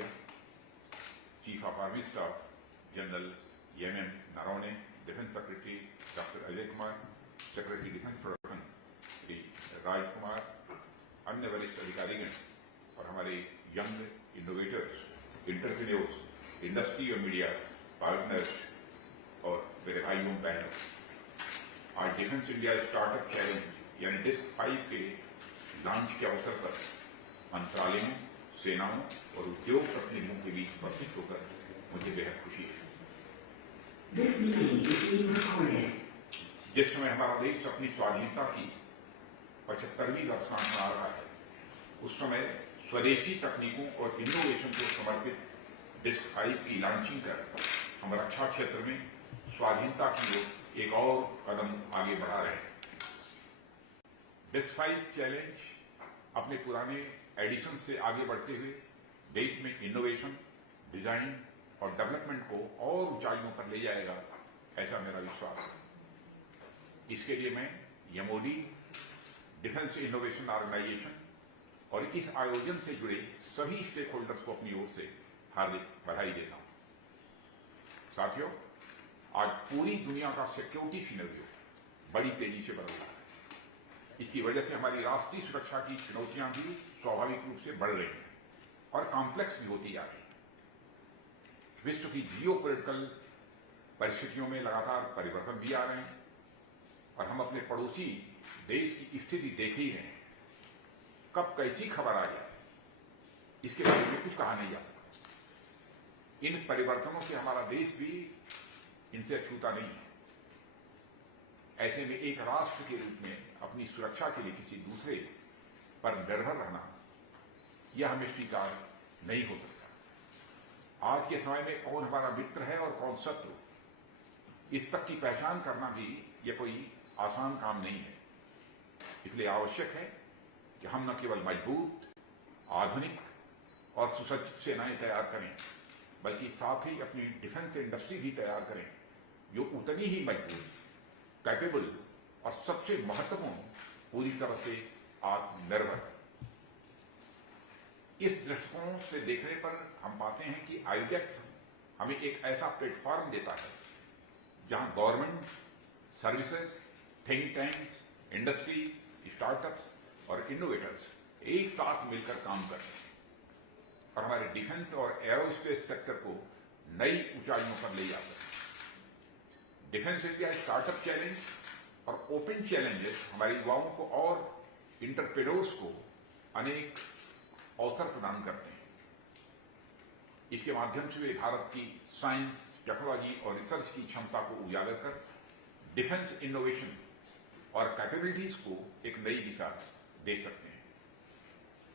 India, chief of army staff general M Naravane, defence secretary doctor Ajay Kumar, secretary defence production Shri Raj Kumar, अन्य वरिष्ठ अधिकारीगण और हमारे यंग इनोवेटर्स, एंटरप्रेन्योर्स, इंडस्ट्री और मीडिया पार्टनर्स और मेरे भाइयों बहनों, आज डिफेंस इंडिया स्टार्टअप चैलेंज यानी डिस्क 5 के लॉन्च के अवसर पर मंत्रालयों, सेनाओं और उद्योग प्रतिनिधियों के बीच उपस्थित होकर मुझे बेहद खुशी है। जिस समय हमारा देश अपनी स्वाधीनता की 75वीं वर्षगांठ मना रहा है, उस समय स्वदेशी तकनीकों और इनोवेशन को समर्पित डिस्क 5 की लॉन्चिंग कर हम रक्षा क्षेत्र में स्वाधीनता की ओर एक और कदम आगे बढ़ा रहे हैं। डिस्क 5 चैलेंज अपने पुराने एडिशन से आगे बढ़ते हुए देश में इनोवेशन, डिजाइन और डेवलपमेंट को और ऊंचाइयों पर ले जाएगा, ऐसा मेरा विश्वास है। इसके लिए मैं एमओडी, डिफेंस इनोवेशन ऑर्गेनाइजेशन और इस आयोजन से जुड़े सभी स्टेक होल्डर्स को अपनी ओर से हार्दिक बधाई देता हूं। साथियों, आज पूरी दुनिया का सिक्योरिटी सिनेरियो बड़ी तेजी से बदल रहा है। इसकी वजह से हमारी राष्ट्रीय सुरक्षा की चुनौतियां भी स्वाभाविक रूप से बढ़ रही हैं और कॉम्प्लेक्स भी होती जा रही है। विश्व की जियोपॉलिटिकल परिस्थितियों में लगातार परिवर्तन भी आ रहे हैं और हम अपने पड़ोसी देश की स्थिति देख ही रहे हैं। कब कैसी खबर आ जाए, इसके बारे में कुछ कहा नहीं जा सकता। इन परिवर्तनों से हमारा देश भी इनसे अछूता नहीं है। ऐसे में एक राष्ट्र के रूप में अपनी सुरक्षा के लिए किसी दूसरे पर निर्भर रहना, यह हमें स्वीकार नहीं हो सकता। आज के समय में कौन हमारा मित्र है और कौन शत्रु, इस तक की पहचान करना भी यह कोई आसान काम नहीं है। इसलिए आवश्यक है कि हम न केवल मजबूत, आधुनिक और सुसज्जित सेनाएं तैयार करें, बल्कि साथ ही अपनी डिफेंस इंडस्ट्री भी तैयार करें जो उतनी ही मजबूत, कैपेबल और सबसे महत्वपूर्ण पूरी तरह से आत्मनिर्भर। इस दृष्टिकोण से देखने पर हम पाते हैं कि आईडेक्स हमें एक ऐसा प्लेटफॉर्म देता है जहां government, services, think tanks, industry, startups और इनोवेटर्स एक साथ मिलकर काम करते हैं और हमारे डिफेंस और एरोस्पेस सेक्टर को नई ऊंचाइयों पर ले जाते हैं। डिफेंस इंडिया स्टार्टअप चैलेंज और ओपन चैलेंजेस हमारे युवाओं को और एंटरप्रेन्योर्स को अनेक अवसर प्रदान करते हैं। इसके माध्यम से वे भारत की साइंस, टेक्नोलॉजी और रिसर्च की क्षमता को उजागर कर डिफेंस इनोवेशन और कैपेबिलिटीज को एक नई दिशा दे सकते हैं।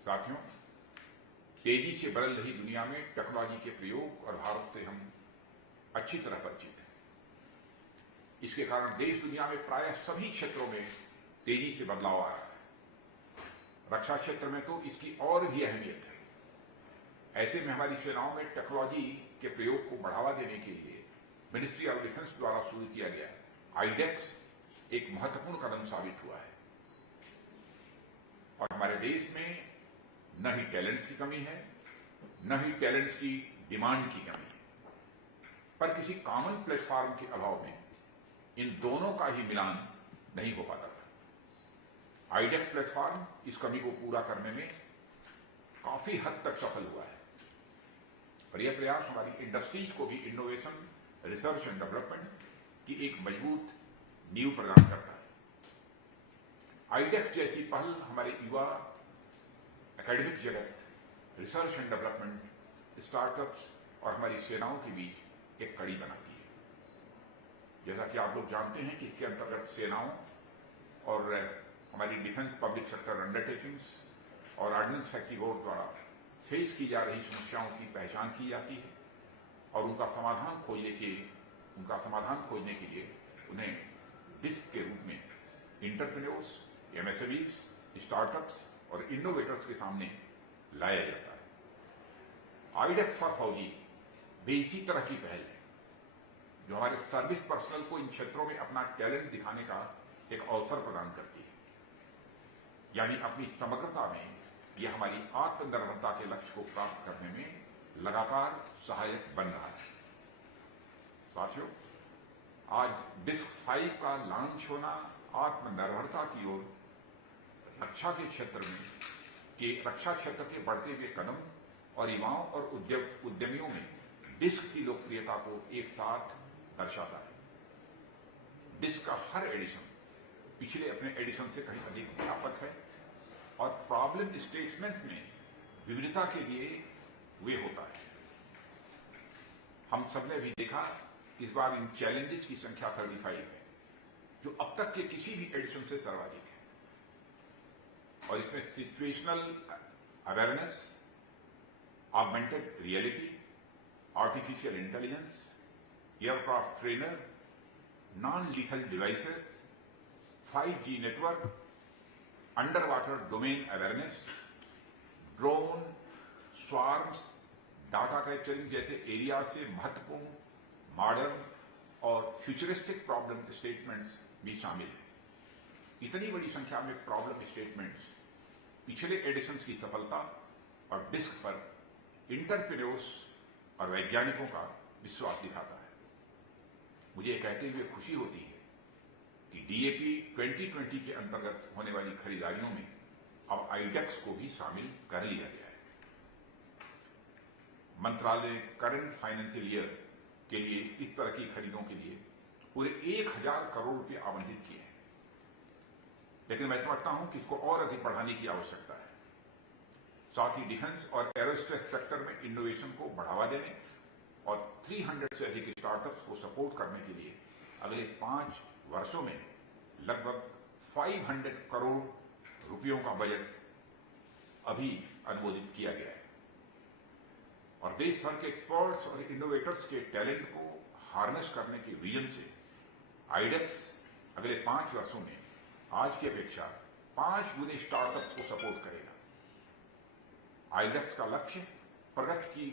साथियों, तेजी से बदल रही दुनिया में टेक्नोलॉजी के प्रयोग और भारत से हम अच्छी तरह परिचित हैं। इसके कारण देश दुनिया में प्रायः सभी क्षेत्रों में तेजी से बदलाव आ रहा है। रक्षा क्षेत्र में तो इसकी और भी अहमियत है। ऐसे में हमारी सेनाओं में टेक्नोलॉजी के प्रयोग को बढ़ावा देने के लिए मिनिस्ट्री ऑफ डिफेंस द्वारा शुरू किया गया आईडेक्स एक महत्वपूर्ण कदम साबित हुआ है। और हमारे देश में न ही टैलेंट्स की कमी है, न ही टैलेंट्स की डिमांड की कमी है, पर किसी कॉमन प्लेटफॉर्म के अभाव में इन दोनों का ही मिलान नहीं हो पाता था। आईडेक्स प्लेटफॉर्म इस कमी को पूरा करने में काफी हद तक सफल हुआ है और यह प्रयास हमारी इंडस्ट्रीज को भी इनोवेशन, रिसर्च एंड डेवलपमेंट की एक मजबूत नींव प्रदान करता है। आईडेक्स जैसी पहल हमारे युवा, एकेडमिक जगत, रिसर्च एंड डेवलपमेंट, स्टार्टअप्स और हमारी सेनाओं के बीच एक कड़ी बनाती है। जैसा कि आप लोग जानते हैं कि इसके अंतर्गत सेनाओं और हमारी डिफेंस पब्लिक सेक्टर अंडरटेकिंग्स और ऑर्डिनेंस फैक्ट्री बोर्ड द्वारा फेस की जा रही समस्याओं की पहचान की जाती है और उनका समाधान खोजने के लिए उन्हें डिस्क के रूप में एंटरप्रेन्योर्स, एमएसएमईज, स्टार्टअप्स और इनोवेटर्स के सामने लाया जाता है। आईडेक्स फॉर फौजी भी इसी तरह की पहल है जो हमारे सर्विस पर्सनल को इन क्षेत्रों में अपना टैलेंट दिखाने का एक अवसर प्रदान करती है। यानी अपनी समग्रता में यह हमारी आत्मनिर्भरता के लक्ष्य को प्राप्त करने में लगातार सहायक बन रहा है। साथियों, आज डिस्क 5 का लॉन्च होना आत्मनिर्भरता की ओर रक्षा के क्षेत्र में रक्षा क्षेत्र के बढ़ते हुए कदम और युवाओं और उद्यमियों में डिस्क की लोकप्रियता को एक साथ दर्शाता है। डिस्क का हर एडिशन पिछले अपने एडिशन से कहीं अधिक व्यापक है और प्रॉब्लम स्टेटमेंट्स में विविधता के लिए वे होता है। हम सबने भी देखा इस बार इन चैलेंजेस की संख्या 35 है, जो अब तक के किसी भी एडिशन से सर्वाधिक है। और इसमें situational awareness, augmented reality, artificial intelligence, aircraft trainer, non lethal devices, 5G network, under water domain awareness, drone, swarms, data capturing जैसे एरिया से महत्वपूर्ण मॉडर्न और फ्यूचरिस्टिक प्रॉब्लम स्टेटमेंट्स भी शामिल हैं। इतनी बड़ी संख्या में प्रॉब्लम स्टेटमेंट्स पिछले एडिशंस की सफलता और डिस्क पर इंटरप्रेन्योर्स और वैज्ञानिकों का विश्वास दिखाता है। मुझे यह कहते हुए खुशी होती है कि DAP 2020 के अंतर्गत होने वाली खरीदारियों में अब आईडेक्स को भी शामिल कर लिया गया है। मंत्रालय ने करंट फाइनेंशियल ईयर के लिए इस तरह की खरीदों के लिए पूरे 1000 करोड़ रुपए आवंटित किए हैं, लेकिन मैं समझता हूं कि इसको और अधिक बढ़ाने की आवश्यकता है। साथ ही डिफेंस और एरोस्पेस सेक्टर में इनोवेशन को बढ़ावा देने और 300 से अधिक स्टार्टअप्स को सपोर्ट करने के लिए अगले 5 वर्षों में लगभग 500 करोड़ रुपयों का बजट अभी अनुमोदित किया गया है। और देश भर के एक्सपर्ट्स और इनोवेटर्स के टैलेंट को हार्नेस करने के विजन से आईडेक्स अगले 5 वर्षों में आज की अपेक्षा 5 गुने स्टार्टअप्स को सपोर्ट करेगा। आईडेक्स का लक्ष्य प्रगति की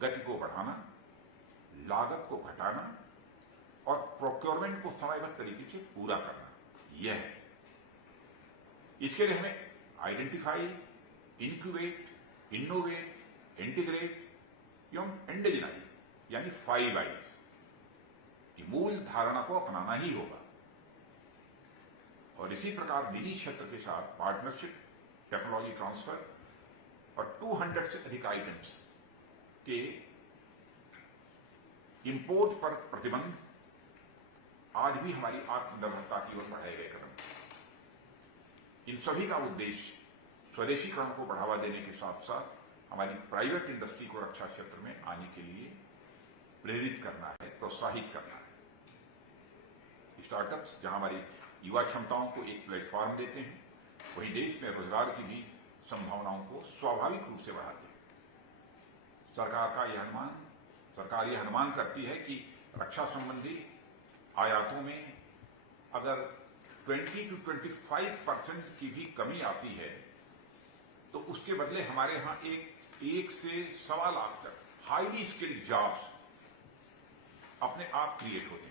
गति को बढ़ाना, लागत को घटाना और प्रोक्योरमेंट को समयबद्ध तरीके से पूरा करना यह है। इसके लिए हमें आइडेंटिफाई, इंक्यूबेट, इनोवेट, इंटीग्रेट एवं इंडिजिनाइज यानी 5 I's की मूल धारणा को अपनाना ही होगा। और इसी प्रकार निजी क्षेत्र के साथ पार्टनरशिप, टेक्नोलॉजी ट्रांसफर और 200 से अधिक आइटम्स के इंपोर्ट पर प्रतिबंध आज भी हमारी आत्मनिर्भरता की ओर बढ़ाए गए कदम। इन सभी का उद्देश्य स्वदेशीकरण को बढ़ावा देने के साथ साथ हमारी प्राइवेट इंडस्ट्री को रक्षा क्षेत्र में आने के लिए प्रेरित करना है, प्रोत्साहित करना है। स्टार्टअप्स जहां हमारी युवा क्षमताओं को एक प्लेटफॉर्म देते हैं, वहीं देश में रोजगार की भी संभावनाओं को स्वाभाविक रूप से बढ़ाते हैं। सरकार यह अनुमान करती है कि रक्षा संबंधी आयातों में अगर 20 to 25% की भी कमी आती है तो उसके बदले हमारे यहां 1 से 1.25 लाख तक हाईली स्किल्ड जॉब्स अपने आप क्रिएट होते हैं।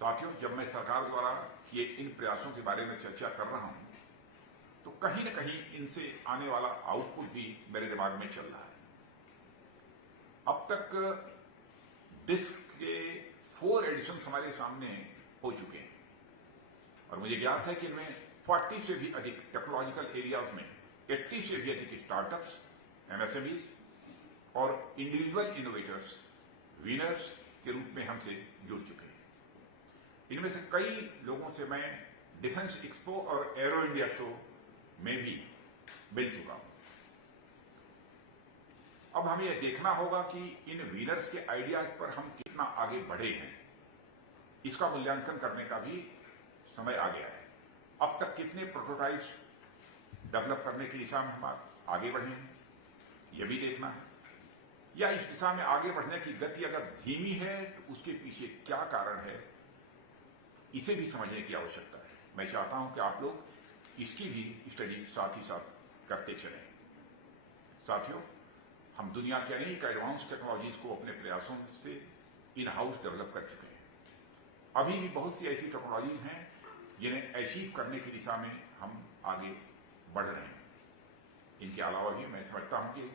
साथियों, जब मैं सरकार द्वारा किए इन प्रयासों के बारे में चर्चा कर रहा हूं तो कहीं न कहीं इनसे आने वाला आउटपुट भी मेरे दिमाग में चल रहा है। अब तक डिस्क के 4 एडिशन हमारे सामने हो चुके हैं और मुझे ज्ञात है कि इनमें 40 से भी अधिक टेक्नोलॉजिकल एरियाज में 80 से भी अधिक स्टार्टअप्स, MSMEs और इंडिविजुअल इनोवेटर्स विनर्स के रूप में हमसे जुड़ चुके हैं। इनमें से कई लोगों से मैं डिफेंस एक्सपो और एरो इंडिया शो में भी मिल चुका हूं। अब हमें यह देखना होगा कि इन विनर्स के आइडियाज पर हम कितना आगे बढ़े हैं, इसका मूल्यांकन करने का भी समय आ गया है। अब तक कितने प्रोटोटाइप्स डेवलप करने की दिशा में हम आगे बढ़े हैं, यह भी देखना है। या इस दिशा में आगे बढ़ने की गति अगर धीमी है तो उसके पीछे क्या कारण है, इसे भी समझने की आवश्यकता है। मैं चाहता हूं कि आप लोग इसकी भी स्टडी साथ ही साथ करते चलें। साथियों, हम दुनिया के अनेक एडवांस टेक्नोलॉजीज को अपने प्रयासों से इन हाउस डेवलप कर चुके हैं। अभी भी बहुत सी ऐसी टेक्नोलॉजीज हैं जिन्हें अचीव करने की दिशा में हम आगे बढ़ रहे हैं। इनके अलावा भी मैं समझता हूं कि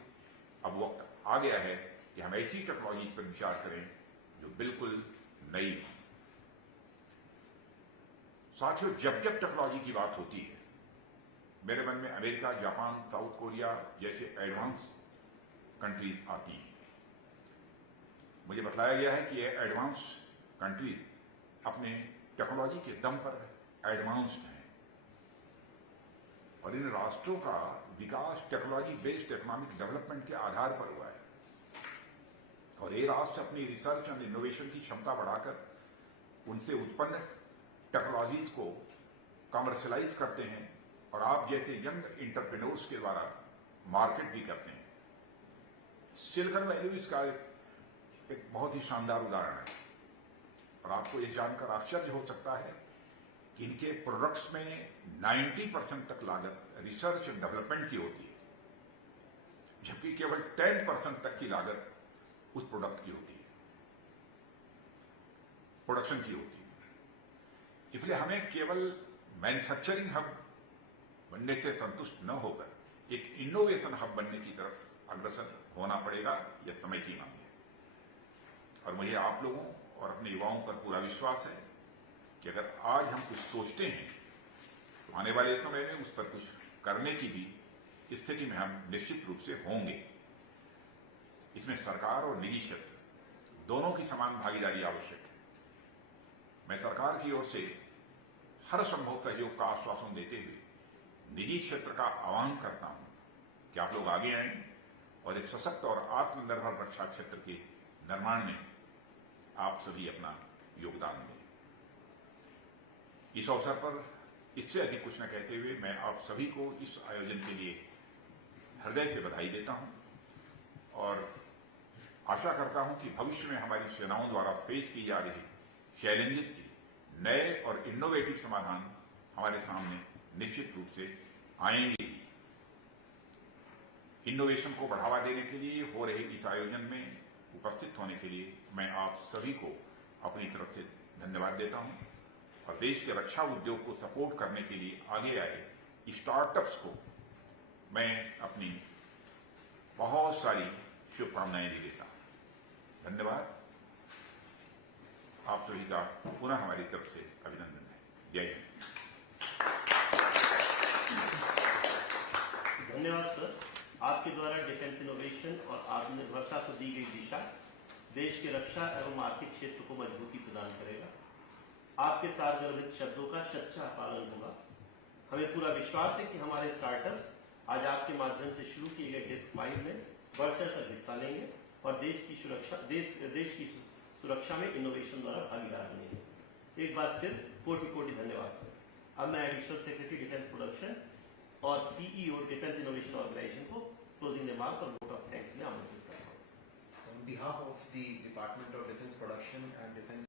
अब वक्त आ गया है कि हम ऐसी टेक्नोलॉजी पर विचार करें जो बिल्कुल नई हो। साथियों, जब जब टेक्नोलॉजी की बात होती है, मेरे मन में अमेरिका, जापान, साउथ कोरिया जैसे एडवांस कंट्रीज आती हैं। मुझे बताया गया है कि ये एडवांस कंट्रीज अपने टेक्नोलॉजी के दम पर एडवांस्ड हैं और इन राष्ट्रों का विकास टेक्नोलॉजी बेस्ड इकोनॉमिक डेवलपमेंट के आधार पर हुआ है। और ये राष्ट्र अपनी रिसर्च एंड इनोवेशन की क्षमता बढ़ाकर उनसे उत्पन्न टेक्नोलॉजीज को कमर्शलाइज करते हैं और आप जैसे यंग एंटरप्रेन्योर्स के द्वारा मार्केट भी करते हैं। सिलिकॉन वैली इसका एक बहुत ही शानदार उदाहरण है और आपको यह जानकर आश्चर्य हो सकता है कि इनके प्रोडक्ट्स में 90% तक लागत रिसर्च एंड डेवलपमेंट की होती है, जबकि केवल 10% तक की लागत उस प्रोडक्ट की होती है, प्रोडक्शन की होती है। इसलिए हमें केवल मैन्युफैक्चरिंग हब बनने से संतुष्ट न होकर एक इनोवेशन हब बनने की तरफ अग्रसर होना पड़ेगा। यह समय की मांग है और मुझे आप लोगों और अपने युवाओं पर पूरा विश्वास है कि अगर आज हम कुछ सोचते हैं तो आने वाले समय में उस पर कुछ करने की भी स्थिति में हम निश्चित रूप से होंगे। इसमें सरकार और निजी क्षेत्र दोनों की समान भागीदारी आवश्यक है। मैं सरकार की ओर से हर संभव सहयोग का आश्वासन देते हुए निजी क्षेत्र का आह्वान करता हूं कि आप लोग आगे आएं और एक सशक्त और आत्मनिर्भर रक्षा क्षेत्र के निर्माण में आप सभी अपना योगदान दें। इस अवसर पर इससे अधिक कुछ न कहते हुए मैं आप सभी को इस आयोजन के लिए हृदय से बधाई देता हूं और आशा करता हूं कि भविष्य में हमारी सेनाओं द्वारा फेस की जा रही चैलेंजेस के नए और इनोवेटिव समाधान हमारे सामने निश्चित रूप से आएंगे। इनोवेशन को बढ़ावा देने के लिए हो रहे इस आयोजन में उपस्थित होने के लिए मैं आप सभी को अपनी तरफ से धन्यवाद देता हूं और देश के रक्षा उद्योग को सपोर्ट करने के लिए आगे आए स्टार्टअप्स को मैं अपनी बहुत सारी शुभकामनाएं भी देता हूं। धन्यवाद। आप सभी का पुनः हमारी तरफ से अभिनंदन है। जय हिंद। धन्यवाद सर। आपके द्वारा डिफेंस इनोवेशन और आत्मनिर्भरता को दी गई दिशा देश के रक्षा एवं आर्थिक क्षेत्र को मजबूती प्रदान करेगा। आपके सार्वजनिक शब्दों का शतशः पालन होगा। हमें पूरा विश्वास है कि हमारे स्टार्टअप्स आज आपके माध्यम से शुरू किए गए डेस्क 5 में बढ़-चढ़कर हिस्सा लेंगे और देश की सुरक्षा में इनोवेशन द्वारा भागीदार बनेंगे। एक बार फिर कोटि-कोटि धन्यवाद सर। अब मैं एडिशनल सेक्रेटरी डिफेंस प्रोडक्शन और सीईओ डिफेंस इनोवेशन ऑर्गेनाइजेशन को क्लोजिंग रिमार्क और वोट ऑफ थैंक्स में आमंत्रित करता हूं। On behalf of the Department of Defense Production and Defense